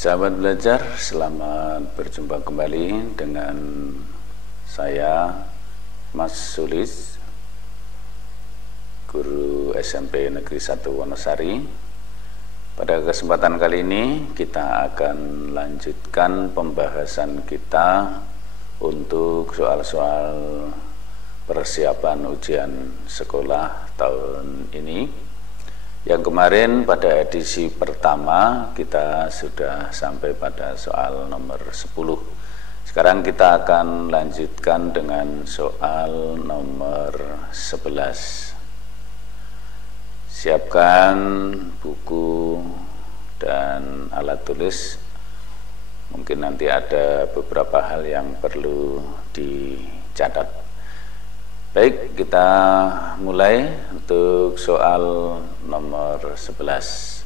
Sahabat belajar, selamat berjumpa kembali dengan saya Mas Sulis, guru SMP Negeri 1 Wonosari. Pada kesempatan kali ini kita akan lanjutkan pembahasan kita untuk soal-soal persiapan ujian sekolah tahun ini. Yang kemarin pada edisi pertama kita sudah sampai pada soal nomor 10. Sekarang kita akan lanjutkan dengan soal nomor 11. Siapkan buku dan alat tulis. Mungkin nanti ada beberapa hal yang perlu dicatat. Baik, kita mulai untuk soal nomor 11.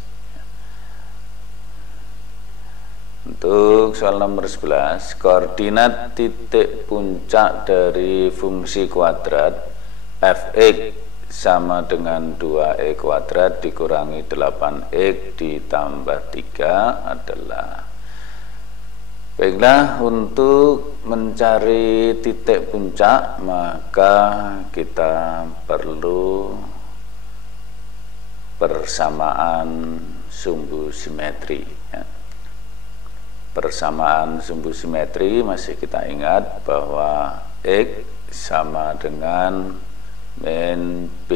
Untuk soal nomor 11, koordinat titik puncak dari fungsi kuadrat fx sama dengan 2x kuadrat dikurangi 8x ditambah 3 adalah. Baiklah, untuk mencari titik puncak maka kita perlu persamaan sumbu simetri ya. Persamaan sumbu simetri masih kita ingat bahwa X sama dengan min B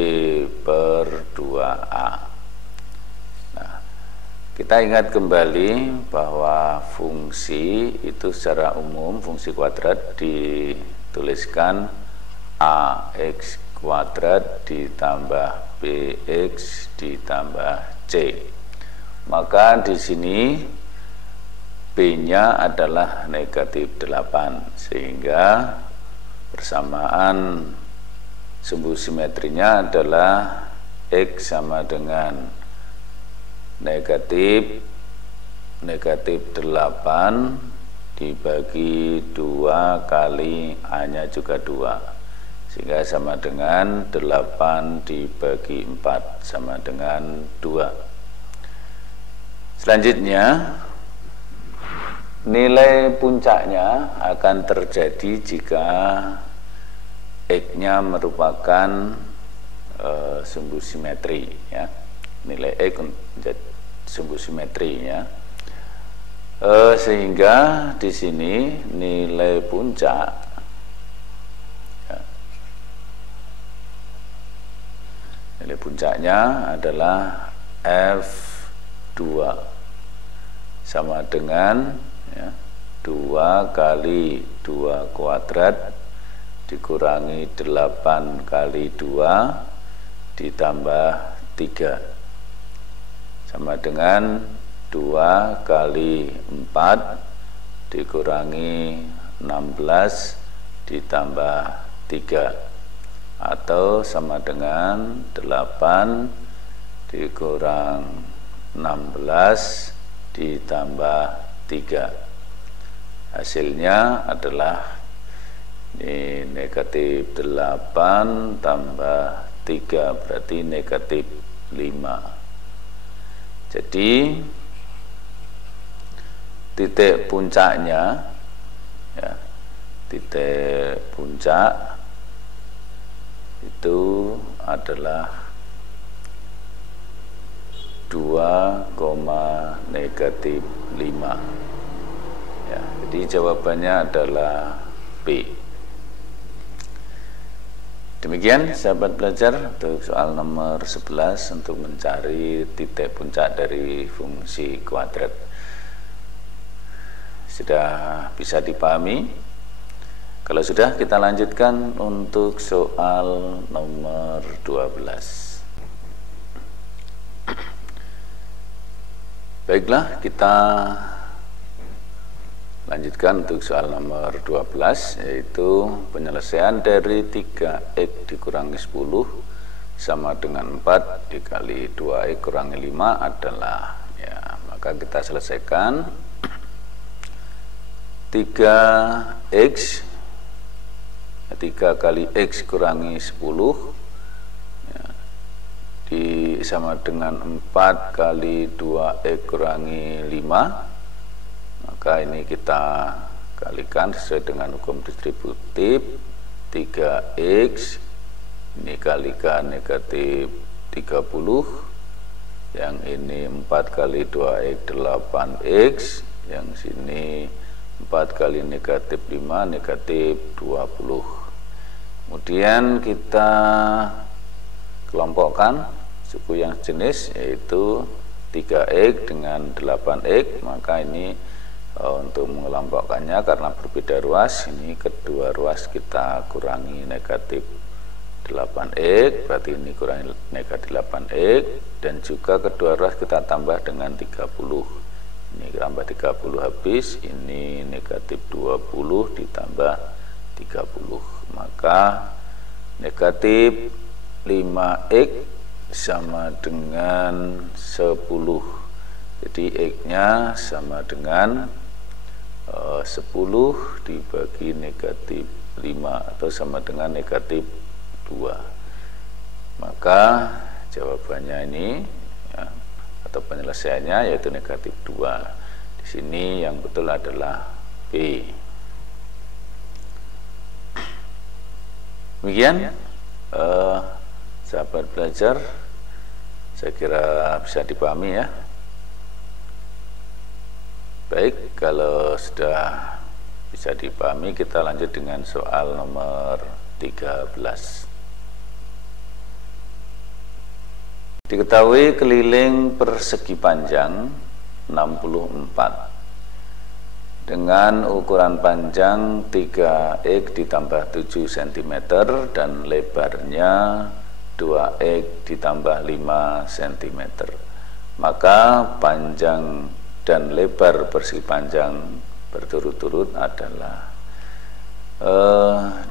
per 2A. Kita ingat kembali bahwa fungsi itu secara umum, fungsi kuadrat dituliskan AX kuadrat ditambah BX ditambah C. Maka di sini B-nya adalah negatif 8, sehingga persamaan sumbu simetrinya adalah X sama dengan negatif 8 dibagi 2 kali A-nya juga 2, sehingga sama dengan 8 dibagi 4 sama dengan 2. Selanjutnya, nilai puncaknya akan terjadi jika X-nya merupakan sumbu simetri ya. Nilai X menjadi sumbu simetri ya. Sehingga di sini nilai puncak ya, nilai puncaknya adalah F2 sama dengan ya, 2 kali 2 kuadrat dikurangi 8 kali 2 ditambah 3 sama dengan 2 kali 4 dikurangi 16 ditambah 3, atau sama dengan 8 dikurang 16 ditambah 3. Hasilnya adalah ini negatif 8 tambah 3 berarti negatif 5. Jadi titik puncaknya ya, titik puncak itu adalah 2, negatif 5 ya. Jadi jawabannya adalah B. Demikian sahabat belajar untuk soal nomor 11 untuk mencari titik puncak dari fungsi kuadrat. Sudah bisa dipahami? Kalau sudah, kita lanjutkan untuk soal nomor 12. Baiklah, kita lanjutkan untuk soal nomor 12, yaitu penyelesaian dari 3x dikurangi 10 sama dengan 4 dikali 2x kurangi 5 adalah ya, maka kita selesaikan 3x 3 kali x kurangi 10 ya, sama dengan 4 kali 2x kurangi 5 Maka ini kita kalikan sesuai dengan hukum distributif. 3x ini kalikan negatif 30, yang ini 4 kali 2x 8x, yang sini 4 kali negatif 5 negatif 20. Kemudian kita kelompokkan suku yang jenis, yaitu 3x dengan 8x. Maka ini untuk mengelompokkannya karena berbeda ruas, ini kedua ruas kita kurangi negatif 8x, berarti ini kurangi negatif 8x, dan juga kedua ruas kita tambah dengan 30. Ini tambah 30 habis, ini negatif 20 ditambah 30. Maka negatif 5x sama dengan 10. Jadi x-nya sama dengan 10 dibagi negatif 5 atau sama dengan negatif 2. Maka jawabannya ini ya, atau penyelesaiannya yaitu negatif 2. Di sini yang betul adalah B. Demikian sahabat belajar, saya kira bisa dipahami ya. Baik, kalau sudah bisa dipahami, kita lanjut dengan soal nomor 13. Diketahui keliling persegi panjang 64 dengan ukuran panjang 3x ditambah 7 cm dan lebarnya 2x ditambah 5 cm. Maka panjang dan lebar persegi panjang berturut-turut adalah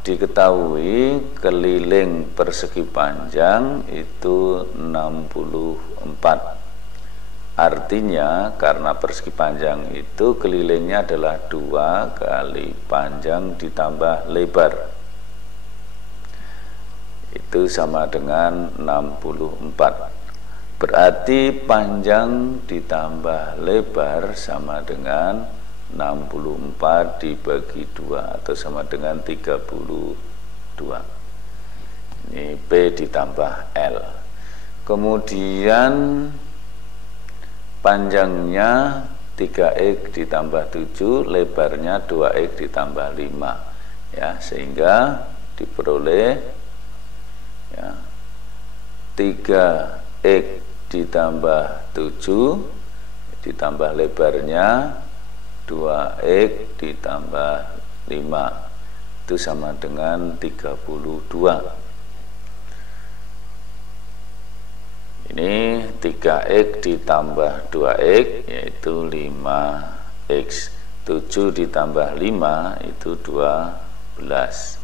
diketahui keliling persegi panjang itu 64. Artinya karena persegi panjang itu kelilingnya adalah 2 kali panjang ditambah lebar, itu sama dengan 64. Berarti panjang ditambah lebar sama dengan 64 dibagi 2 atau sama dengan 32. Ini P ditambah L. Kemudian panjangnya 3x ditambah 7, lebarnya 2x ditambah 5 ya, sehingga diperoleh ya 3x ditambah 7 ditambah lebarnya 2x ditambah 5, itu sama dengan 32. Ini 3x ditambah 2x yaitu 5x, 7 ditambah 5 itu 12,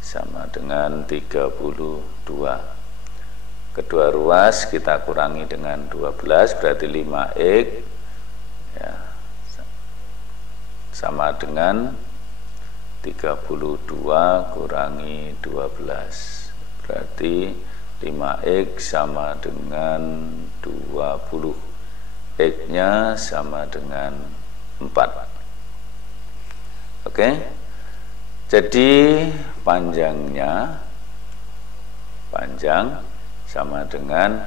sama dengan 32. Kedua ruas kita kurangi dengan 12, berarti 5x ya, sama dengan 32 kurangi 12, berarti 5x sama dengan 20, x-nya sama dengan 4. Oke, jadi panjang sama dengan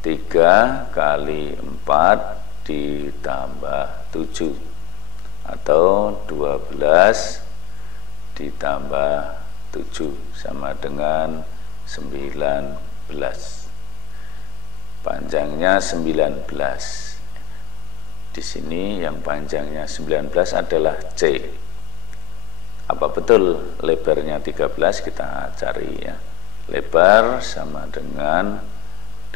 3 kali 4 ditambah 7 atau 12 ditambah 7 sama dengan 19. Panjangnya 19. Di sini yang panjangnya 19 adalah C. Apa betul lebarnya 13? Kita cari ya. Lebar sama dengan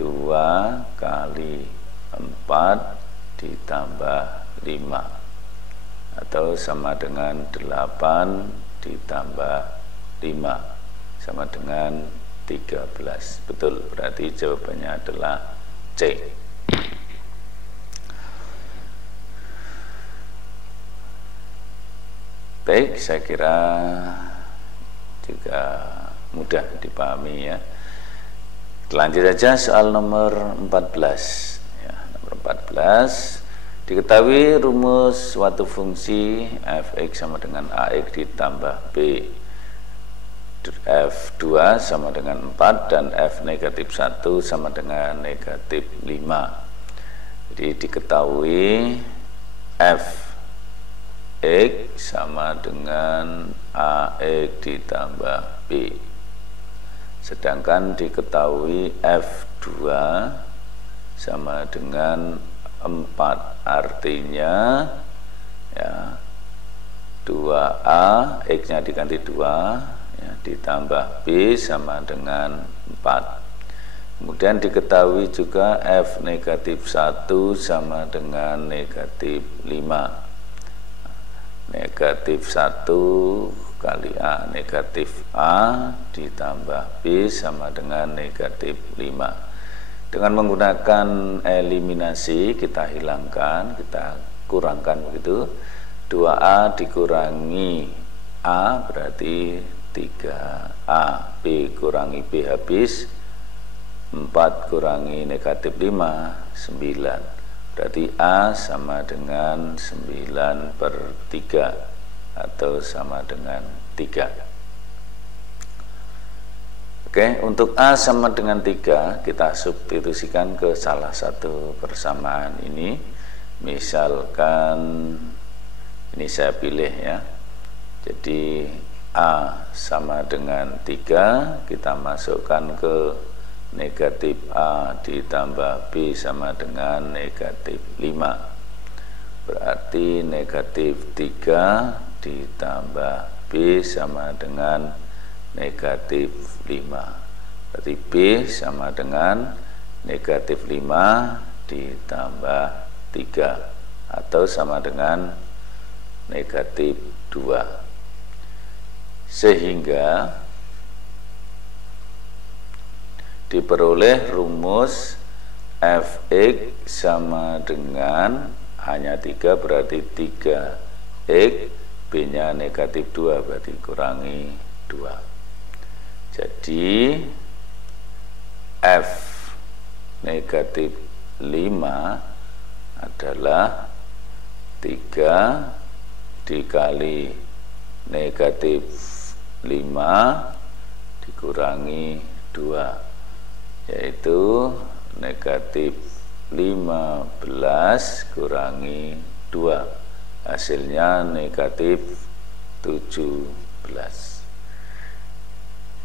2 kali 4 ditambah 5 atau sama dengan 8 ditambah 5 sama dengan 13. Betul, berarti jawabannya adalah C. Baik, saya kira juga mudah dipahami ya. Lanjut saja soal nomor 14 ya, nomor 14 Diketahui rumus suatu fungsi f(x) sama dengan ax ditambah b f2 sama dengan 4 dan f negatif 1 sama dengan negatif 5. Jadi diketahui f x sama dengan ax ditambah b. Sedangkan diketahui f2 sama dengan 4, artinya ya 2a x-nya diganti 2 ya, ditambah b sama dengan 4. Kemudian diketahui juga f negatif 1 sama dengan negatif 5. Negatif 1 kali a, negatif a ditambah b sama dengan negatif 5. Dengan menggunakan eliminasi kita hilangkan, kita kurangkan begitu. 2a dikurangi a berarti 3a, b kurangi b habis 4 kurangi negatif 5 9, berarti a sama dengan 9/3 atau sama dengan 3. Oke, untuk a sama dengan 3 kita substitusikan ke salah satu persamaan ini. Misalkan ini saya pilih ya. Jadi a sama dengan 3 kita masukkan ke negatif a ditambah b sama dengan negatif 5. Berarti negatif 3 ditambah b sama dengan negatif 5. Berarti b sama dengan negatif 5 ditambah 3 atau sama dengan negatif 2. Sehingga diperoleh rumus f(x) sama dengan hanya 3 berarti 3x, b-nya negatif 2 berarti kurangi 2. Jadi f negatif 5 adalah 3 dikali negatif 5 dikurangi 2, yaitu negatif 15 kurangi 2, hasilnya negatif 17.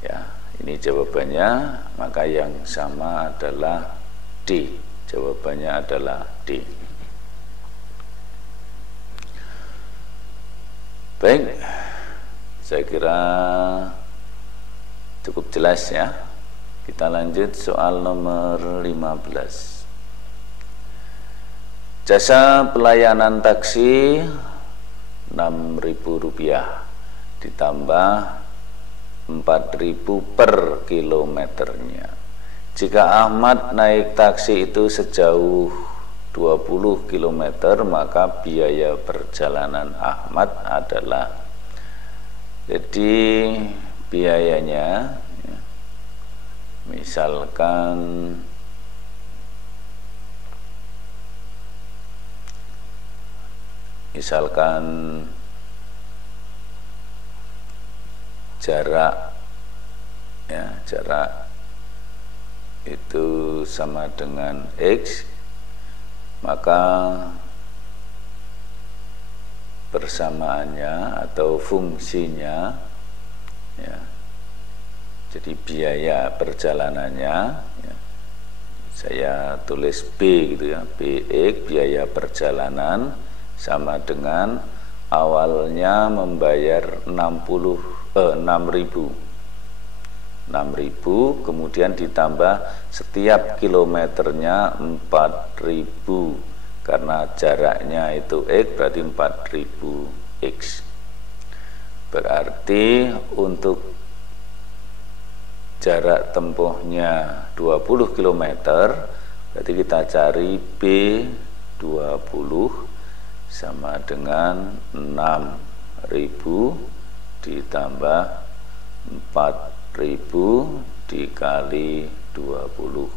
Ya, ini jawabannya, maka yang sama adalah D. Jawabannya adalah D. Baik, saya kira cukup jelas ya. Kita lanjut soal nomor 15. Jasa pelayanan taksi Rp6.000 ditambah 4.000 per kilometernya. Jika Ahmad naik taksi itu sejauh 20 km, maka biaya perjalanan Ahmad adalah, jadi biayanya ya, misalkan jarak ya, jarak itu sama dengan X, maka persamaannya atau fungsinya ya, jadi biaya perjalanannya ya, saya tulis B gitu ya, BX biaya perjalanan sama dengan awalnya membayar 6.000, kemudian ditambah setiap kilometernya 4.000, karena jaraknya itu X berarti 4.000 X. Berarti untuk jarak tempuhnya 20 km, berarti kita cari B20 sama dengan 6.000 ditambah 4.000 dikali 20,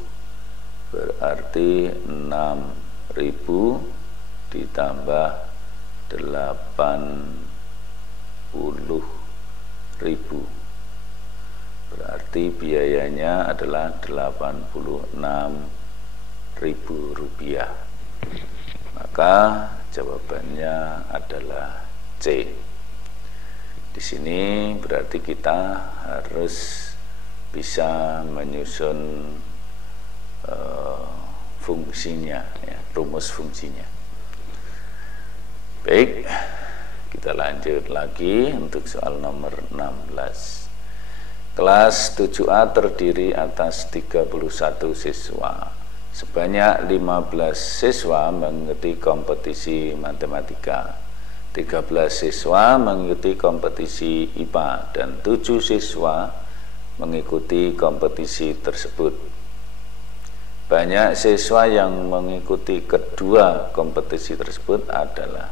berarti 6.000 ditambah 80.000. Berarti biayanya adalah Rp86.000. Maka jawabannya adalah C. Di sini berarti kita harus bisa menyusun fungsinya, ya, rumus fungsinya. Baik, kita lanjut lagi untuk soal nomor 16. Kelas 7A terdiri atas 31 siswa. Sebanyak 15 siswa mengikuti kompetisi matematika, 13 siswa mengikuti kompetisi IPA, dan 7 siswa mengikuti kompetisi tersebut. Banyak siswa yang mengikuti kedua kompetisi tersebut adalah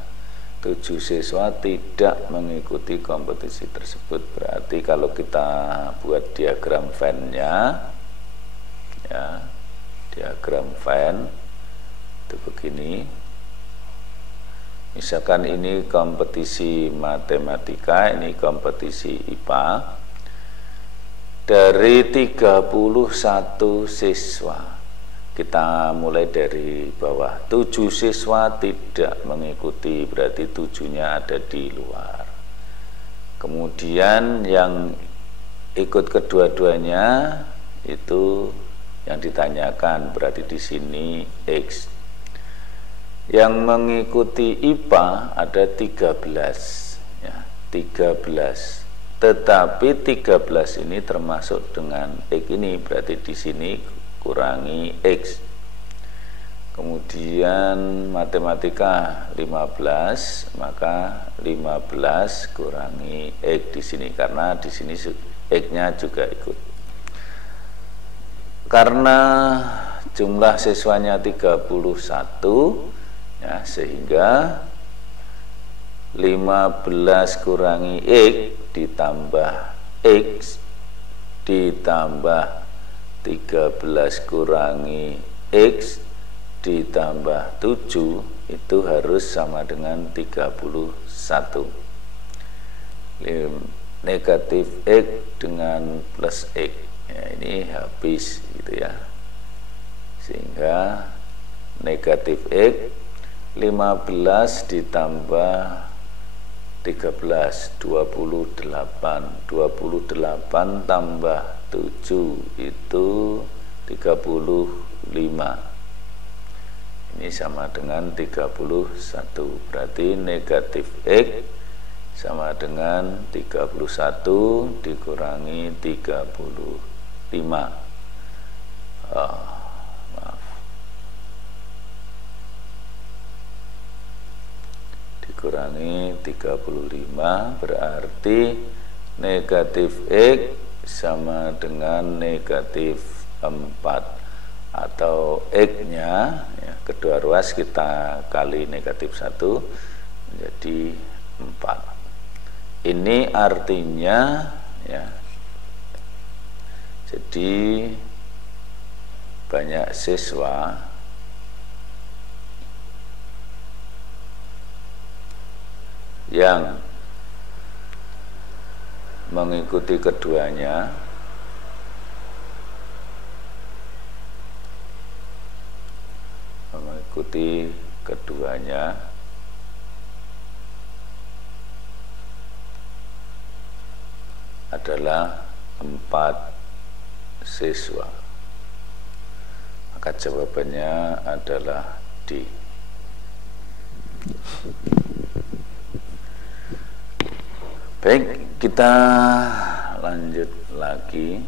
7 siswa tidak mengikuti kompetisi tersebut. Berarti kalau kita buat diagram Venn-nya, ya, diagram Venn itu begini. Misalkan ini kompetisi matematika, ini kompetisi IPA. Dari 31 siswa, kita mulai dari bawah. 7 siswa tidak mengikuti, berarti 7-nya ada di luar. Kemudian yang ikut kedua-duanya itu yang ditanyakan, berarti di sini X. Yang mengikuti IPA ada 13, ya, 13. Tetapi 13 ini termasuk dengan X ini, berarti di sini kurangi X. Kemudian matematika 15, maka 15 kurangi X di sini, karena di sini X-nya juga ikut. Karena jumlah siswanya 31, ya, sehingga 15 kurangi X ditambah X ditambah 13 kurangi X ditambah 7 itu harus sama dengan 31. Negatif X dengan plus X, ya, ini habis gitu ya. Sehingga negatif X 15 ditambah 13, 28 tambah 7 itu 35. Ini sama dengan 31. Berarti negatif X sama dengan 31 dikurangi 35. Maaf. Dikurangi 35 berarti negatif X sama dengan negatif 4, atau X-nya, ya, kedua ruas kita kali negatif 1 menjadi 4. Ini artinya, ya, jadi banyak siswa yang mengikuti keduanya adalah 4 siswa. Maka jawabannya adalah D. Baik, kita lanjut lagi.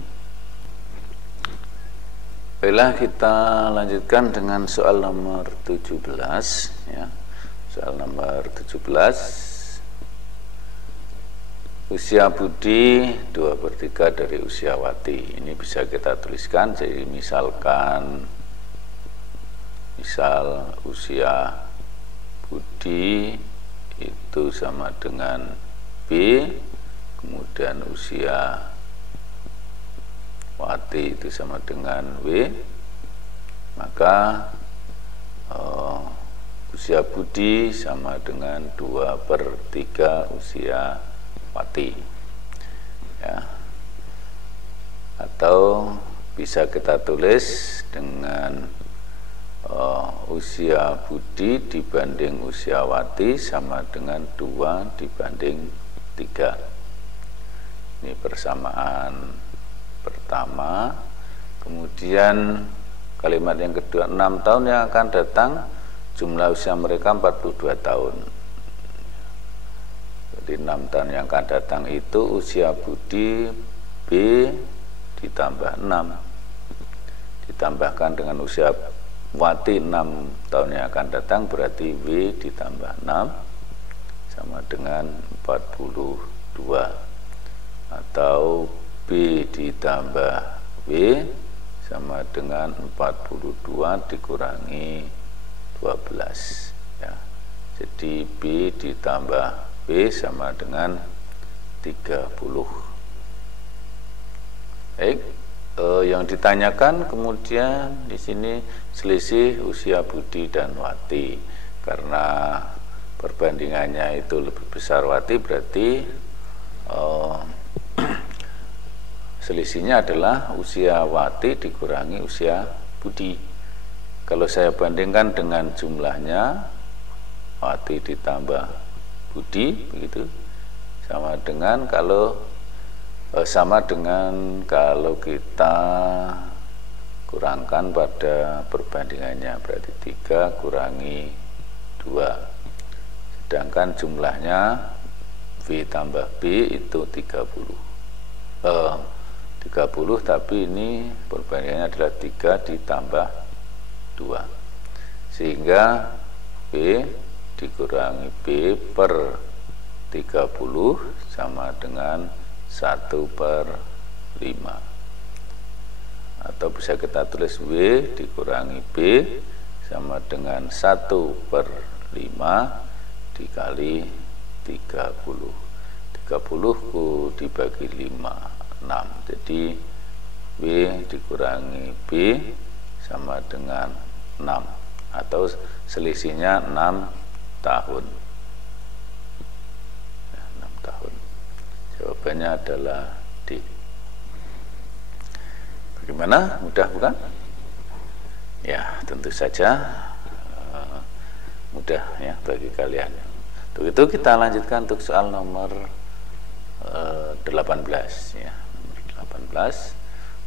Baiklah, kita lanjutkan dengan soal nomor 17, ya. Soal nomor 17. Usia Budi 2/3 dari usia Wati. Ini bisa kita tuliskan, jadi misalkan usia Budi itu sama dengan B, kemudian usia Wati itu sama dengan W, maka usia Budi sama dengan 2/3 usia Wati. Ya. Atau bisa kita tulis dengan usia Budi dibanding usia Wati sama dengan 2 dibanding 3. Ini persamaan pertama. Kemudian kalimat yang kedua, 6 tahun yang akan datang jumlah usia mereka 42 tahun. Jadi 6 tahun yang akan datang itu usia Budi B ditambah 6, ditambahkan dengan usia Wati 6 tahun yang akan datang, berarti W ditambah 6 sama dengan 42, atau B ditambah W sama dengan 42 dikurangi 12 ya. Jadi B ditambah W sama dengan 30. Baik, yang ditanyakan kemudian di sini selisih usia Budi dan Wati. Karena perbandingannya itu lebih besar Wati, berarti selisihnya adalah usia Wati dikurangi usia Budi. Kalau saya bandingkan dengan jumlahnya, Wati ditambah Budi, begitu, sama dengan kalau kita kurangkan pada perbandingannya, berarti 3 kurangi 2. Sedangkan jumlahnya V tambah B itu 30, tapi ini perbandingannya adalah 3 ditambah 2, sehingga B dikurangi B per 30 sama dengan 1/5, atau bisa kita tulis W dikurangi B sama dengan 1/5 dikali 30. 30 dibagi 5, 6. Jadi W dikurangi B sama dengan 6, atau selisihnya 6 tahun. 6 tahun. Jawabannya adalah D. Bagaimana? Mudah bukan? Ya, tentu saja mudah ya bagi kalian. Untuk itu kita lanjutkan untuk soal nomor 18 ya. Nomor 18,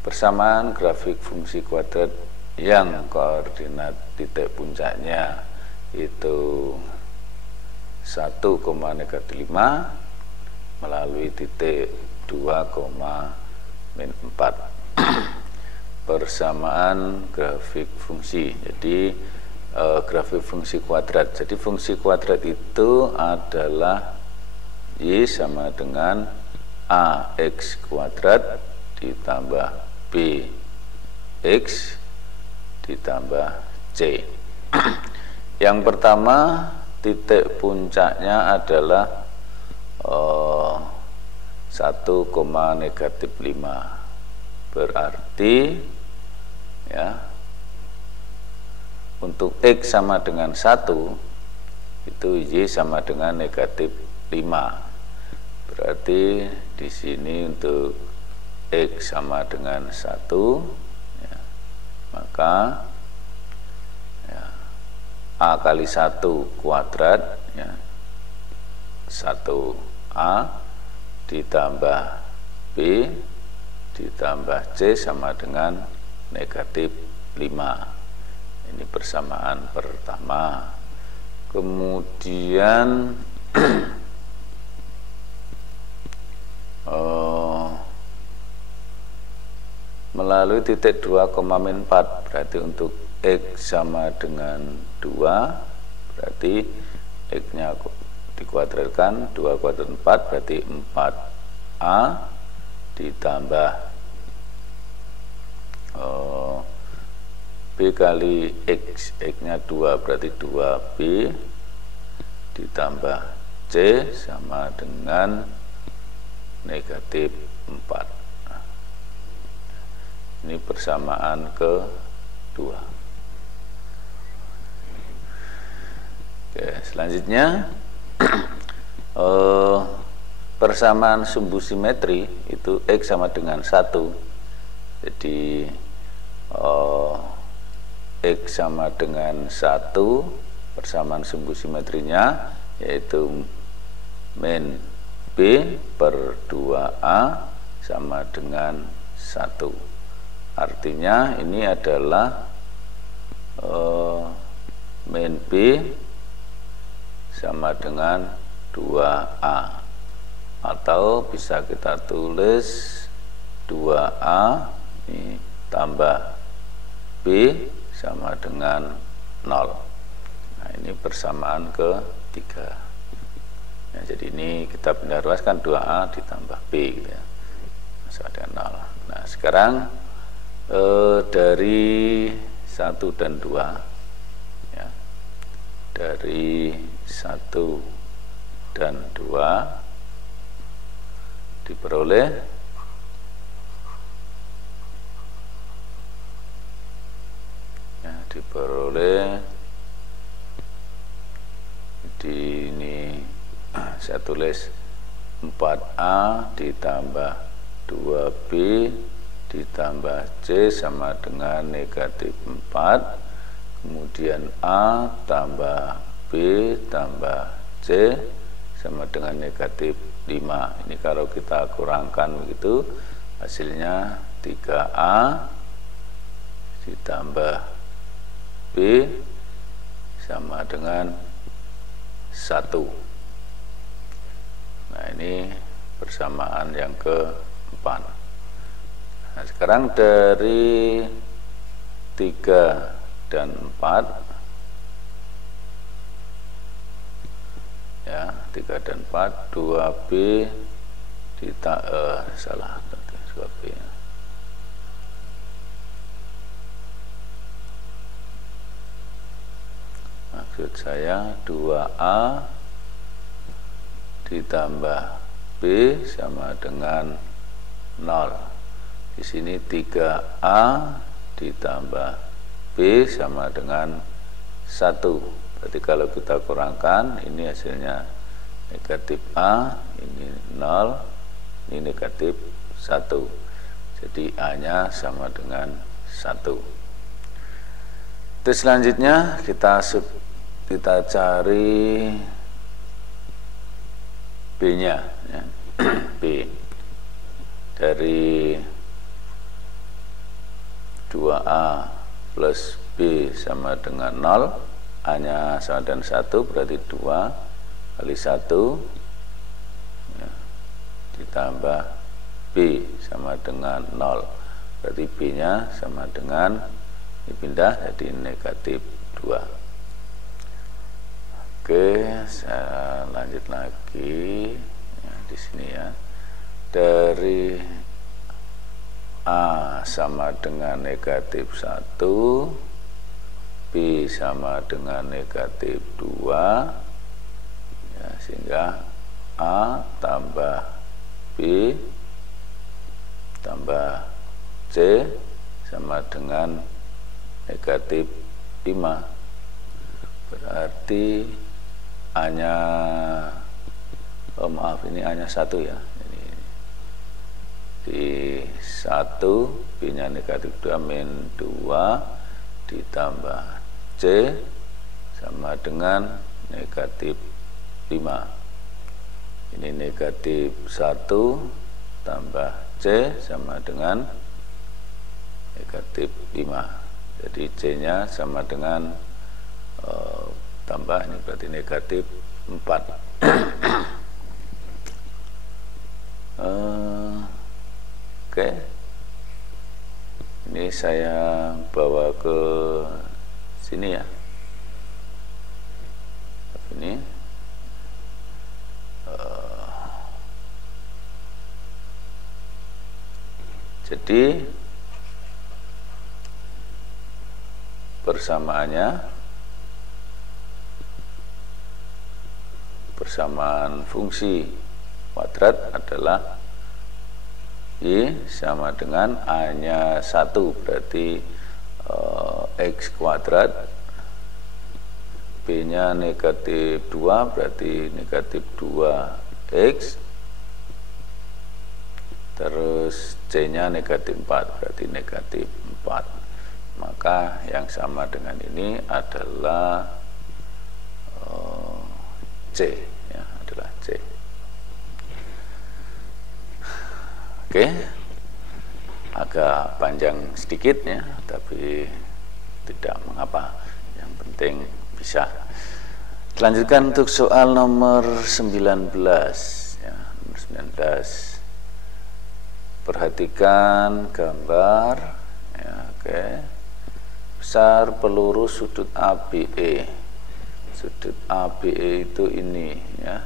persamaan grafik fungsi kuadrat yang koordinat titik puncaknya itu 1,-5 melalui titik 2,-4. Persamaan grafik fungsi. Jadi grafik fungsi kuadrat. Jadi fungsi kuadrat itu adalah Y sama dengan AX kuadrat ditambah BX ditambah C. Yang pertama, titik puncaknya adalah 1,-5, berarti ya untuk X sama dengan 1 itu Y sama dengan -5. Berarti di sini untuk X sama dengan 1 ya, maka ya, A kali 1 kuadrat ya, 1A ditambah B ditambah C sama dengan -5. Ini persamaan pertama. Kemudian melalui titik 2,-4, berarti untuk X sama dengan 2, berarti X-nya dikuadratkan, 2 kuadrat 4, berarti 4A ditambah B kali X, X-nya 2, berarti 2B ditambah C sama dengan -4. Ini persamaan kedua. Oke, selanjutnya persamaan sumbu simetri itu X sama dengan 1. Jadi X sama dengan 1, persamaan sumbu simetrinya yaitu min B per 2A sama dengan 1. Artinya ini adalah min B sama dengan 2A, atau bisa kita tulis 2A ini tambah B sama dengan 0. Nah, ini persamaan ketiga. Ya, jadi ini kita pindah ruaskan 2A ditambah B gitu ya, sama dengan 0. Nah, sekarang dari 1 dan 2 ya, dari 1 dan 2 diperoleh ya, di ini saya tulis 4A ditambah 2B ditambah C sama dengan negatif 4, kemudian A tambah B tambah C sama dengan negatif 5. Ini kalau kita kurangkan begitu, hasilnya 3A ditambah B sama dengan 1. Nah, ini persamaan yang keempat. Nah, sekarang dari 3 dan 4 ya, 3 dan 4 2B salah tadi 2B ya. Maksud saya 2A ditambah B sama dengan 0. Di sini 3A ditambah B sama dengan 1. Berarti kalau kita kurangkan, ini hasilnya negatif A, ini 0, ini negatif 1. Jadi A-nya sama dengan 1. Terus selanjutnya kita cari B-nya ya. B dari 2A plus B sama dengan 0, A-nya sama dengan 1, berarti 2 kali 1 ya, ditambah B sama dengan 0, berarti B-nya sama dengan, dipindah jadi negatif 2. Oke, saya lanjut lagi ya, di sini ya. Dari A sama dengan negatif 1, B sama dengan negatif 2 ya, sehingga A tambah B tambah C sama dengan negatif 5. Berarti A-nya maaf, ini A-nya 1 ya. Di 1 B-nya negatif 2 min 2 ditambah C sama dengan negatif 5. Ini negatif 1 tambah C sama dengan negatif 5. Jadi C-nya sama dengan tambah, ini berarti negatif 4. Oke, ini saya bawa ke sini ya. Ini jadi persamaan fungsi kuadrat adalah Y sama dengan A-nya 1, berarti X kuadrat B B-nya negatif 2 berarti negatif 2X, terus C-nya negatif 4 berarti negatif 4. Maka yang sama dengan ini adalah C, ya, adalah C. Oke, agak panjang sedikit ya, tapi tidak mengapa, yang penting bisa. Lanjutkan untuk soal nomor 19 ya, nomor 19. Perhatikan gambar ya, oke. Besar peluru sudut ABE. Sudut ABE itu ini ya.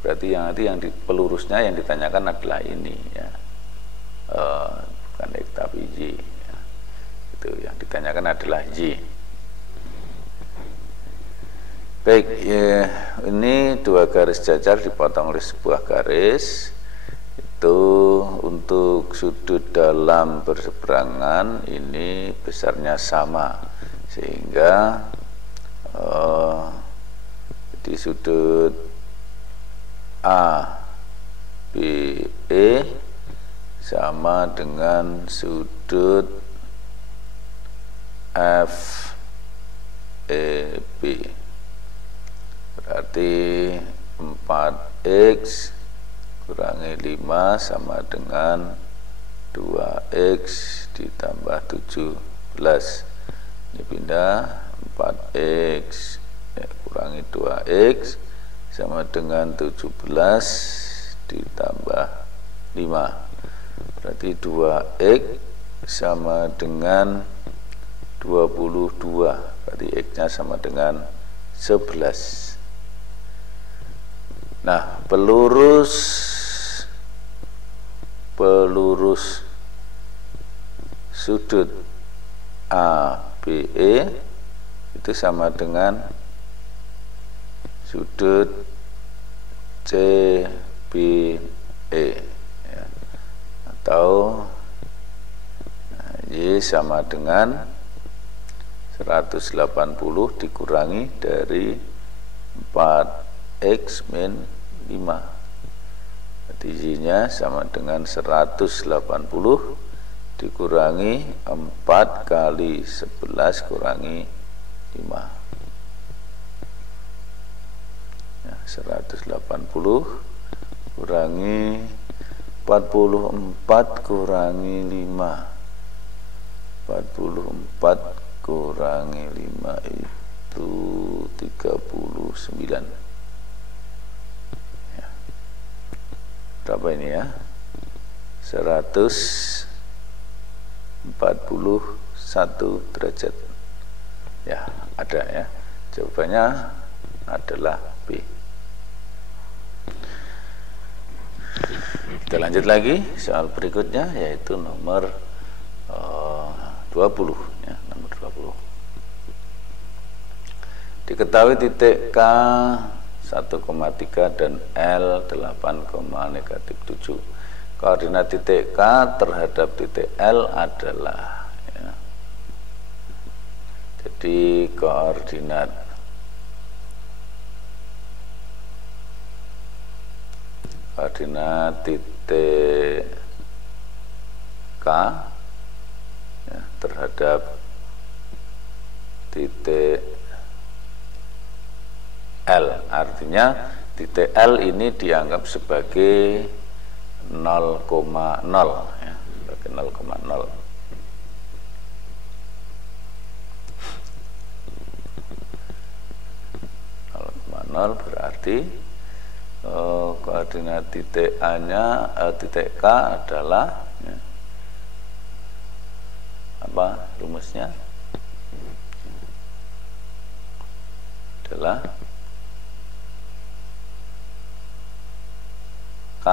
Berarti yang di pelurusnya yang ditanyakan adalah ini ya. Bukan X tapi Y ya. Itu yang ditanyakan adalah Y. Baik ya, ini dua garis jajar dipotong oleh sebuah garis. Itu untuk sudut dalam berseberangan ini besarnya sama, sehingga di sudut A B E sama dengan sudut F E B, berarti 4X kurangi 5 sama dengan 2X ditambah 17. Ini pindah 4X kurangi 2X sama dengan 17 ditambah 5. Berarti 2X sama dengan 22. Berarti X-nya sama dengan 11. Nah, pelurus sudut ABE itu sama dengan sudut CBE ya. Atau Y sama dengan 180 dikurangi dari 4X min 5. Berarti Y-nya sama dengan 180 dikurangi 4 kali 11 kurangi 5. 180 kurangi 44 kurangi 5. 44 kurangi 5 itu 39 ya. Berapa ini ya? 141 derajat ya, ada ya. Jawabannya adalah B. Kita lanjut lagi soal berikutnya, yaitu nomor 20 ya, nomor 20. Diketahui titik K 1,3 dan L 8,-7. Koordinat titik K terhadap titik L adalah ya. Jadi koordinat titik K ya, terhadap titik L, artinya titik L ini dianggap sebagai 0,0 ya, sebagai 0,0. Berarti koordinat titik A-nya titik K adalah ya, apa rumusnya? Adalah K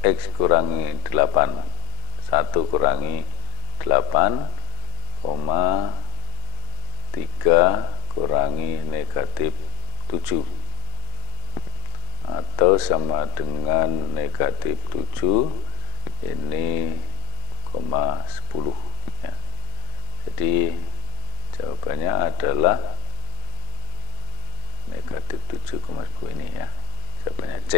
X kurangi 8, 1 kurangi 8, 3 kurangi negatif 7, atau sama dengan negatif 7 ini 10 ya. Jadi Jawabannya adalah negatif 7,10 ini ya. Jawabannya C.